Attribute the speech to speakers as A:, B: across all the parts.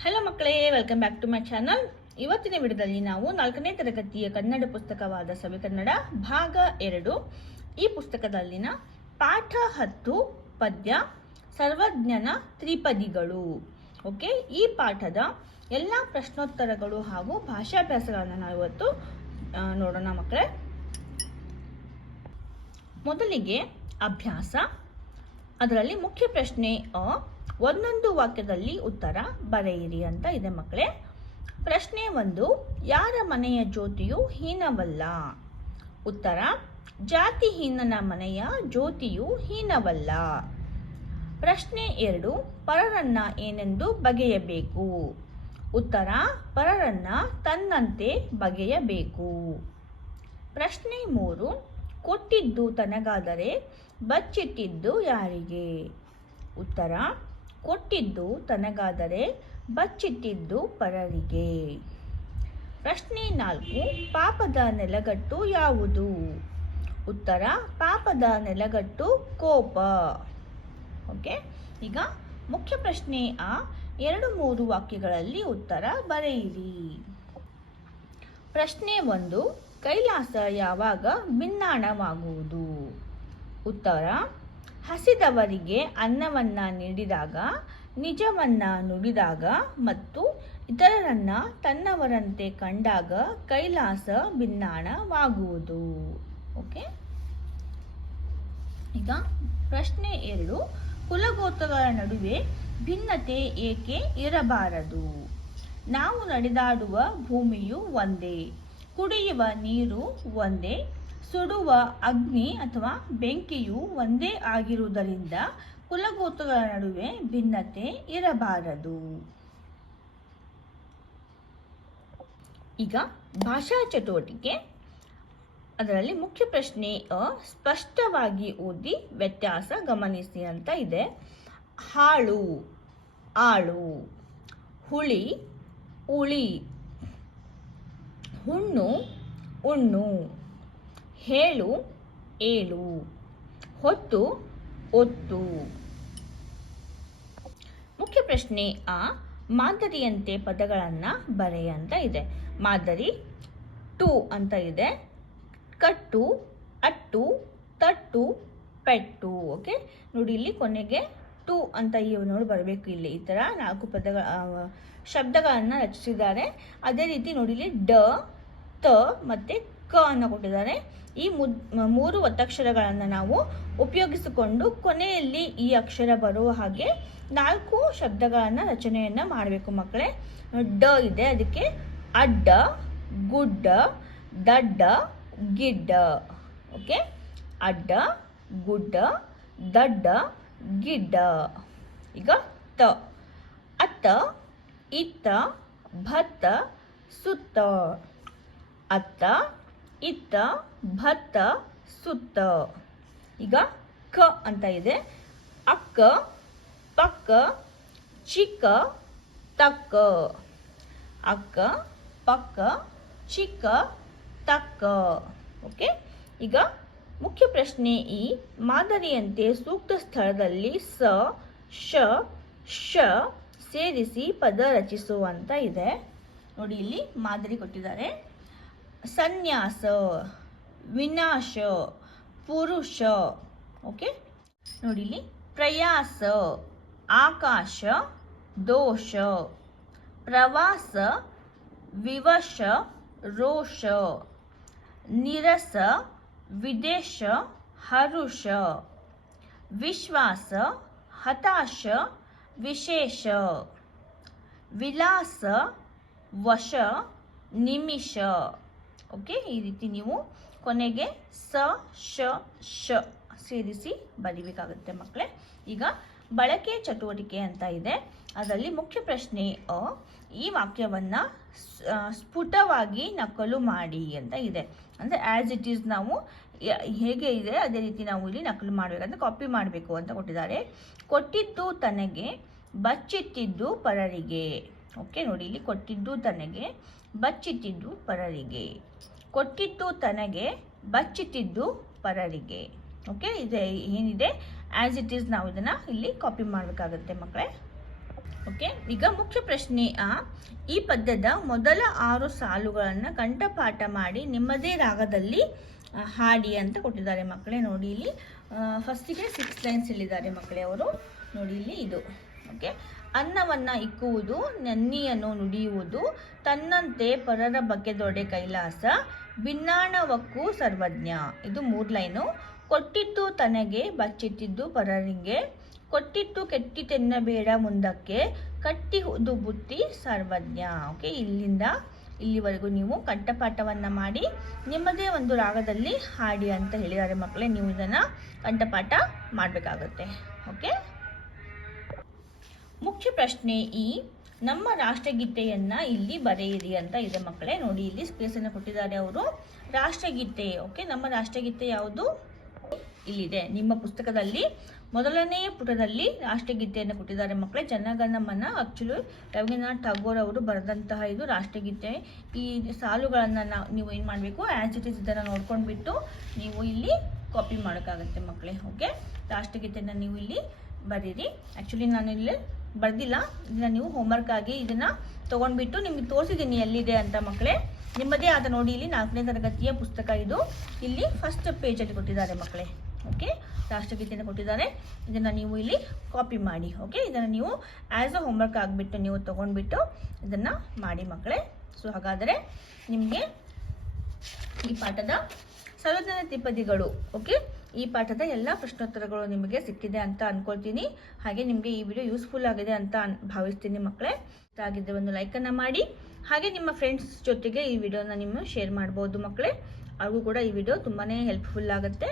A: Hello ಮಕ್ಕಳೇ welcome back to my channel ಇವತ್ತಿನ ವಿಡಿಯೋದಲ್ಲಿ ನಾವು ನಾಲ್ಕನೇ ತರಗತಿಯ ಕನ್ನಡ ಪುಸ್ತಕವಾದ ಸವಿ ಕನ್ನಡ ಭಾಗ ಎರಡು. ಈ ಪುಸ್ತಕದಲ್ಲಿನ ಪಾಠ ಹತ್ತು ಪದ್ಯ ಸರ್ವಜ್ಞನ ತ್ರಿಪದಿಗಳು. ಓಕೆ ಈ ಪಾಠದ ಎಲ್ಲ ಪ್ರಶ್ನೋತ್ತರಗಳು ಹಾಗೂ ಭಾಷಾಭ್ಯಾಸಗಳನ್ನು ನಾವು ಇವತ್ತು ನೋಡೋಣ ಮಕ್ಕಳೇ. ಮೊದಲಿಗೆ ಅಭ್ಯಾಸ, ಅದರಲ್ಲಿ ಮುಖ್ಯ ಪ್ರಶ್ನೆ ಅ ಒಂದೊಂದು ವಾಕ್ಯದಲ್ಲಿ ಉತ್ತರ ಬರೆಯಿರಿ ಅಂತ ಇದೆ ಮಕ್ಕಳೇ. ಪ್ರಶ್ನೆ ಒಂದು, ಯಾರ ಮನೆಯ ಜ್ಯೋತಿಯು ಹೀನವಲ್ಲ? ಉತ್ತರ ಜಾತಿಹೀನನ ಮನೆಯ ಜ್ಯೋತಿಯು ಹೀನವಲ್ಲ. ಪ್ರಶ್ನೆ ಎರಡು, ಪರರನ್ನ ಏನೆಂದು ಬಗೆಯಬೇಕು? ಉತ್ತರ, ಪರರನ್ನ ತನ್ನಂತೆ ಬಗೆಯಬೇಕು. ಪ್ರಶ್ನೆ ಮೂರು, ಕೊಟ್ಟಿದ್ದು ತನಗಾದರೆ ಬಚ್ಚಿಟ್ಟಿದ್ದು ಯಾರಿಗೆ? ಉತ್ತರ ಕೊಟ್ಟಿದ್ದು ತನಗಾದರೆ ಬಚ್ಚಿಟ್ಟಿದ್ದು ಪರರಿಗೆ. ಪ್ರಶ್ನೆ ನಾಲ್ಕು, ಪಾಪದ ನೆಲಗಟ್ಟು ಯಾವುದು? ಉತ್ತರ, ಪಾಪದ ನೆಲಗಟ್ಟು ಕೋಪ. ಓಕೆ, ಈಗ ಮುಖ್ಯ ಪ್ರಶ್ನೆ ಆ, ಎರಡು ಮೂರು ವಾಕ್ಯಗಳಲ್ಲಿ ಉತ್ತರ ಬರೆಯಿರಿ. ಪ್ರಶ್ನೆ ಒಂದು, ಕೈಲಾಸ ಯಾವಾಗ ಭಿನ್ನಾಣವಾಗುವುದು? ಉತ್ತರ ಹಸಿದವರಿಗೆ ಅನ್ನವನ್ನ ನೀಡಿದಾಗ, ನಿಜವನ್ನ ನುಡಿದಾಗ ಮತ್ತು ಇತರರನ್ನ ತನ್ನವರಂತೆ ಕಂಡಾಗ ಕೈಲಾಸ ಭಿನ್ನಾಣವಾಗುವುದು. ಓಕೆ? ಈಗ ಪ್ರಶ್ನೆ ಎರಡು. ಕುಲಗೋತ್ರಗಳ ನಡುವೆ ಭಿನ್ನತೆ ಏಕೆ ಇರಬಾರದು? ನಾವು ನಡೆದಾಡುವ ಭೂಮಿಯು ಒಂದೇ, ಕುಡಿಯುವ ನೀರು ಒಂದೇ ಸುಡುವ ಅಗ್ನಿ ಅಥವಾ ಬೆಂಕಿಯು ಒಂದೇ ಆಗಿರುವುದರಿಂದ ಕುಲಗೋತ್ರಗಳ ನಡುವೆ ಭಿನ್ನತೆ ಇರಬಾರದು. ಈಗ ಭಾಷಾ ಚಟುವಟಿಕೆ. ಅದರಲ್ಲಿ ಮುಖ್ಯ ಪ್ರಶ್ನೆ ಸ್ಪಷ್ಟವಾಗಿ ಓದಿ ವ್ಯತ್ಯಾಸ ಗಮನಿಸಿ ಅಂತ ಇದೆ. ಹಾಳು, ಆಳು, ಹುಳಿ ಉಳಿ ಹುಣ್ಣು, ಉಣ್ಣು. ಹೇಳು, ಏಳು. ಹೊತ್ತು, ಒತ್ತು. ಮುಖ್ಯ ಪ್ರಶ್ನೆ ಆ, ಮಾದರಿಯಂತೆ ಪದಗಳನ್ನು ಬರೆಯ ಅಂತ ಇದೆ. ಮಾದರಿ, ಟು ಅಂತ ಇದೆ. ಕಟ್ಟು, ಅಟ್ಟು, ತಟ್ಟು, ಪೆಟ್ಟು. ಓಕೆ? ನೋಡಿ, ಇಲ್ಲಿ ಕೊನೆಗೆ ಟು ಅಂತ ಈ ನೋಡಿ ಬರಬೇಕು ಇಲ್ಲಿ. ಈ ಥರ ನಾಲ್ಕು ಪದಗಳ ಶಬ್ದಗಳನ್ನು ರಚಿಸಿದ್ದಾರೆ. ಅದೇ ರೀತಿ ನೋಡಿ, ಇಲ್ಲಿ ಡ, ತ ಮತ್ತು ಕ ಅನ್ನು ಕೊಟ್ಟಿದ್ದಾರೆ. ಈ ಮೂರು ಒತ್ತಕ್ಷರಗಳನ್ನು ನಾವು ಉಪಯೋಗಿಸಿಕೊಂಡು ಕೊನೆಯಲ್ಲಿ ಈ ಅಕ್ಷರ ಬರುವ ಹಾಗೆ ನಾಲ್ಕು ಶಬ್ದಗಳನ್ನು ರಚನೆಯನ್ನು ಮಾಡಬೇಕು ಮಕ್ಕಳೇ. ಡ ಇದೆ, ಅದಕ್ಕೆ ಅಡ್ಡ, ಗುಡ್ಡ, ದಡ್ಡ, ಗಿಡ್ಡ. ಓಕೆ? ಅಡ್ಡ, ಗುಡ್ಡ, ದಡ್ಡ, ಗಿಡ್ಡ. ಈಗ ತ. ಅತ್ತ, ಇತ್ತ, ಭತ್ತ, ಸುತ್ತ. ಅತ್ತ ಇತ್ತ, ಭತ್ತ, ಸುತ್ತ. ಈಗ ಕ ಅಂತ ಇದೆ. ಅಕ್ಕ, ಪಕ್ಕ, ಚಿಕ್ಕ, ತಕ್ಕ. ಅಕ್ಕ, ಪಕ್ಕ, ಚಿಕ್ಕ, ತಕ್ಕ. ಓಕೆ ಈಗ ಮುಖ್ಯ ಪ್ರಶ್ನೆ ಈ ಮಾದರಿಯಂತೆ ಸೂಕ್ತ ಸ್ಥಳದಲ್ಲಿ ಸ, ಶ ಶ ಸೇರಿಸಿ ಪದ ರಚಿಸುವಂತ ಇದೆ. ನೋಡಿ ಇಲ್ಲಿ ಮಾದರಿ ಕೊಟ್ಟಿದ್ದಾರೆ. ಸನ್ಯಾಸ ವಿನಾಶ ಪುರುಷ ಓಕೆ ನೋಡಿ ಇಲ್ಲಿ ಪ್ರಯಾಸ ಆಕಾಶ ದೋಷ ಪ್ರವಾಸ ವಿವಶ ರೋಷ ನಿರಸ ವಿದೇಶ ಹರುಷ ವಿಶ್ವಾಸ ಹತಾಶ ವಿಶೇಷ ವಿಲಾಸ ವಶ ನಿಮಿಷ ಓಕೆ? ಈ ರೀತಿ ನೀವು ಕೊನೆಗೆ ಸ, ಶ ಶ ಸೇರಿಸಿ ಬರಿಬೇಕಾಗುತ್ತೆ ಮಕ್ಕಳೇ. ಈಗ ಬಳಕೆ ಚಟುವಟಿಕೆ ಅಂತ ಇದೆ. ಅದರಲ್ಲಿ ಮುಖ್ಯ ಪ್ರಶ್ನೆ ಅ, ಈ ವಾಕ್ಯವನ್ನು ಸ್ಫುಟವಾಗಿ ನಕಲು ಮಾಡಿ ಅಂತ ಇದೆ. ಅಂದರೆ ಆ್ಯಸ್ ಇಟ್ ಈಸ್ ನಾವು ಹೇಗೆ ಇದೆ, ಅದೇ ರೀತಿ ನಾವು ಇಲ್ಲಿ ನಕಲು ಮಾಡಬೇಕಂದ್ರೆ ಕಾಪಿ ಮಾಡಬೇಕು ಅಂತ ಕೊಟ್ಟಿದ್ದಾರೆ. ಕೊಟ್ಟಿದ್ದು ತನಗೆ ಬಚ್ಚಿಟ್ಟಿದ್ದು ಪರರಿಗೆ. ಓಕೆ, ನೋಡಿ, ಇಲ್ಲಿ ಕೊಟ್ಟಿದ್ದು ತನಗೆ, ಬಚ್ಚಿಟ್ಟಿದ್ದು ಪರರಿಗೆ. ಕೊಟ್ಟಿದ್ದು ತನಗೆ, ಬಚ್ಚಿಟ್ಟಿದ್ದು ಪರರಿಗೆ. ಓಕೆ, ಇದೆ, ಏನಿದೆ? ಆ್ಯಸ್ ಇಟ್ ಈಸ್ ನಾವು ಇದನ್ನು ಇಲ್ಲಿ ಕಾಪಿ ಮಾಡಬೇಕಾಗುತ್ತೆ ಮಕ್ಕಳೇ ಓಕೆ, ಈಗ ಮುಖ್ಯ ಪ್ರಶ್ನೆ ಆ, ಈ ಪದ್ಯದ ಮೊದಲ ಆರು ಸಾಲುಗಳನ್ನು ಕಂಠಪಾಠ ಮಾಡಿ ನಿಮ್ಮದೇ ರಾಗದಲ್ಲಿ ಹಾಡಿ ಅಂತ ಕೊಟ್ಟಿದ್ದಾರೆ ಮಕ್ಕಳೇ ನೋಡಿ, ಇಲ್ಲಿ ಫಸ್ಟಿಗೆ ಸಿಕ್ಸ್ ಲೈನ್ಸ್ ಹೇಳಿದ್ದಾರೆ ಮಕ್ಕಳೇ ಅವರು. ನೋಡಿ, ಇಲ್ಲಿ ಇದು. ಓಕೆ ಅನ್ನವನ್ನ ಇಕ್ಕುವುದು, ನನ್ನಿಯನ್ನು ನುಡಿಯುವುದು, ತನ್ನಂತೆ ಪರರ ಬಗ್ಗೆ ದೊಡೆ ಕೈಲಾಸ ಭಿನ್ನಾಣವಕ್ಕೂ ಸರ್ವಜ್ಞ. ಇದು ಮೂರು ಲೈನು. ಕೊಟ್ಟಿದ್ದು ತನಗೆ, ಬಚ್ಚಿಟ್ಟಿದ್ದು ಪರರಿಗೆ. ಕೊಟ್ಟಿತ್ತು ಕೆಟ್ಟಿತೆನ್ನಬೇಡ ಮುಂದಕ್ಕೆ, ಕಟ್ಟಿಹುದು ಬುತ್ತಿ ಸರ್ವಜ್ಞ. ಓಕೆ ಇಲ್ಲಿಂದ ಇಲ್ಲಿವರೆಗೂ ನೀವು ಕಂಠಪಾಠವನ್ನು ಮಾಡಿ, ನಿಮ್ಮದೇ ಒಂದು ರಾಗದಲ್ಲಿ ಹಾಡಿ ಅಂತ ಹೇಳಿದ್ದಾರೆ ಮಕ್ಕಳೇ, ನೀವು ಇದನ್ನು ಕಂಠಪಾಠ ಮಾಡಬೇಕಾಗುತ್ತೆ. ಓಕೆ ಮುಖ್ಯ ಪ್ರಶ್ನೆ ಈ. ನಮ್ಮ ರಾಷ್ಟ್ರಗೀತೆಯನ್ನ ಇಲ್ಲಿ ಬರೆಯಿರಿ ಅಂತ ಇದೆ ಮಕ್ಕಳೇ. ನೋಡಿ, ಇಲ್ಲಿ ಸ್ಪೇಸ್ ಅನ್ನು ಕೊಟ್ಟಿದ್ದಾರೆ ಅವರು. ರಾಷ್ಟ್ರಗೀತೆ ಓಕೆ ನಮ್ಮ ರಾಷ್ಟ್ರಗೀತೆ ಯಾವುದು? ಇಲ್ಲಿದೆ. ನಿಮ್ಮ ಪುಸ್ತಕದಲ್ಲಿ, ಮೊದಲನೆಯ ಪುಟದಲ್ಲಿ ರಾಷ್ಟ್ರಗೀತೆಯನ್ನು ಕೊಟ್ಟಿದ್ದಾರೆ ಮಕ್ಕಳೇ. ಜನಗಣಮನ ಆಕ್ಚುಲಿ ರವೀಂದ್ರನಾಥ್ ಠಾಗೋರ್ ಅವರು ಬರೆದಂತಹ ಇದು ರಾಷ್ಟ್ರಗೀತೆ. ಈ ಸಾಲುಗಳನ್ನು ನಾವು ನೀವು ಏನು ಮಾಡಬೇಕು? ಆ್ಯಸ್ ಇಟ್ ಇಸ್ ಇದನ್ನು ನೋಡ್ಕೊಂಡ್ಬಿಟ್ಟು ನೀವು ಇಲ್ಲಿ ಕಾಪಿ ಮಾಡೋಕ್ಕಾಗತ್ತೆ ಮಕ್ಕಳೇ ಓಕೆ ರಾಷ್ಟ್ರಗೀತೆಯನ್ನು ನೀವು ಇಲ್ಲಿ ಬರೀರಿ. ಆ್ಯಕ್ಚುಲಿ ನಾನು ಇಲ್ಲಿ ಬರ್ದಿಲ್ಲ. ಇದನ್ನ ನೀವು ಹೋಮ್ವರ್ಕ್ ಆಗಿ ಇದನ್ನ ತಗೊಂಡ್ಬಿಟ್ಟು ನಿಮಗೆ ತೋರಿಸಿದ್ದೀನಿ ಎಲ್ಲಿದೆ ಅಂತ ಮಕ್ಕಳೇ ನಿಮ್ಮದೇ ಆದ ನೋಡಿ, ಇಲ್ಲಿ ನಾಲ್ಕನೇ ತರಗತಿಯ ಪುಸ್ತಕ ಇದು. ಇಲ್ಲಿ ಫಸ್ಟ್ ಪೇಜಲ್ಲಿ ಕೊಟ್ಟಿದ್ದಾರೆ ಮಕ್ಕಳೇ ಓಕೆ ರಾಷ್ಟ್ರಗೀತೆಯನ್ನು ಕೊಟ್ಟಿದ್ದಾರೆ. ಇದನ್ನು ನೀವು ಇಲ್ಲಿ ಕಾಪಿ ಮಾಡಿ. ಓಕೆ ಇದನ್ನು ನೀವು ಆ್ಯಸ್ ಅ ಹೋಮ್ವರ್ಕ್ ಆಗಿಬಿಟ್ಟು ನೀವು ತೊಗೊಂಡ್ಬಿಟ್ಟು ಇದನ್ನು ಮಾಡಿ ಮಕ್ಕಳೇ ಸೊ ಹಾಗಾದರೆ ನಿಮಗೆ ಈ ಪಾಠದ ಸರ್ವಜ್ಞಾನ ತಿಪ್ಪದಿಗಳು ಓಕೆ ಈ ಪಾಠದ ಎಲ್ಲ ಪ್ರಶ್ನೋತ್ತರಗಳು ನಿಮಗೆ ಸಿಕ್ಕಿದೆ ಅಂತ ಅಂದ್ಕೊಳ್ತೀನಿ ಹಾಗೆ ನಿಮಗೆ ಈ ವಿಡಿಯೋ ಯೂಸ್ಫುಲ್ ಆಗಿದೆ ಅಂತ ಭಾವಿಸ್ತೀನಿ ಮಕ್ಕಳೇ. ಇಷ್ಟ ಆಗಿದ್ದರೆ ಒಂದು ಲೈಕನ್ನು ಮಾಡಿ. ಹಾಗೆ ನಿಮ್ಮ ಫ್ರೆಂಡ್ಸ್ ಜೊತೆಗೆ ಈ ವಿಡಿಯೋನ ನಿಮ್ಮ ಶೇರ್ ಮಾಡ್ಬೋದು ಮಕ್ಕಳೇ. ಅವ್ರಿಗೂ ಕೂಡ ಈ ವಿಡಿಯೋ ತುಂಬಾ ಹೆಲ್ಪ್ಫುಲ್ ಆಗುತ್ತೆ.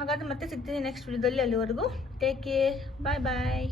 A: ಹಾಗಾದ್ರೆ ಮತ್ತೆ ಸಿಗ್ತೀನಿ ನೆಕ್ಸ್ಟ್ ವಿಡಿಯೋದಲ್ಲಿ ಅಲ್ಲಿವರೆಗೂ. ಟೇಕ್ ಕೇರ್ ಬಾಯ್ ಬಾಯ್